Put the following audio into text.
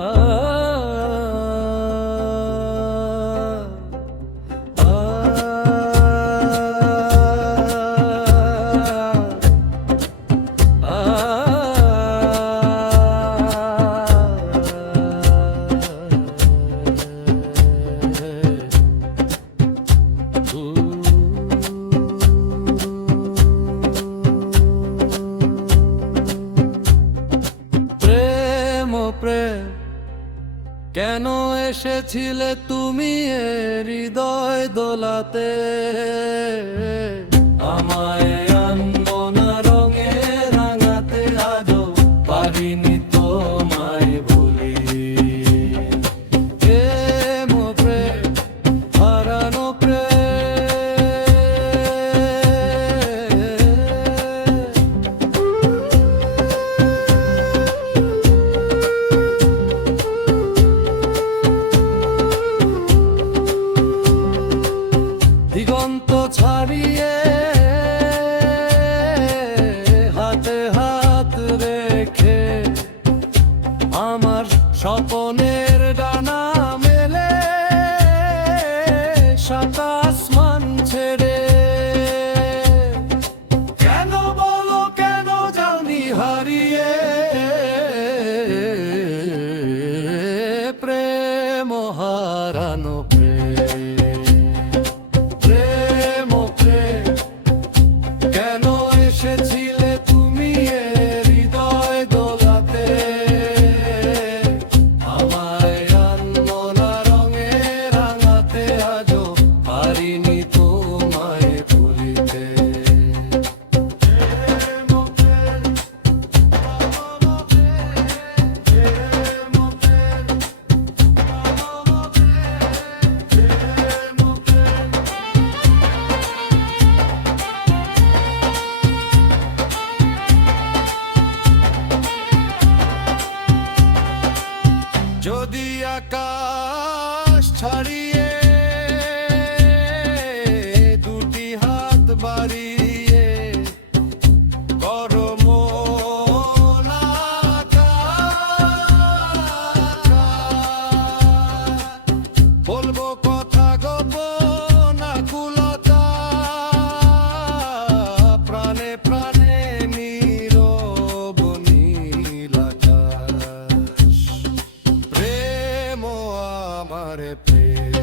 Yeah. কেন এসেছিলে তুমি হৃদয় দোলাতে আকাশমান ছেড়ে কেন বলো কেন জানি হারিয়ে প্রেম হারানো প্রেম छ história é preta.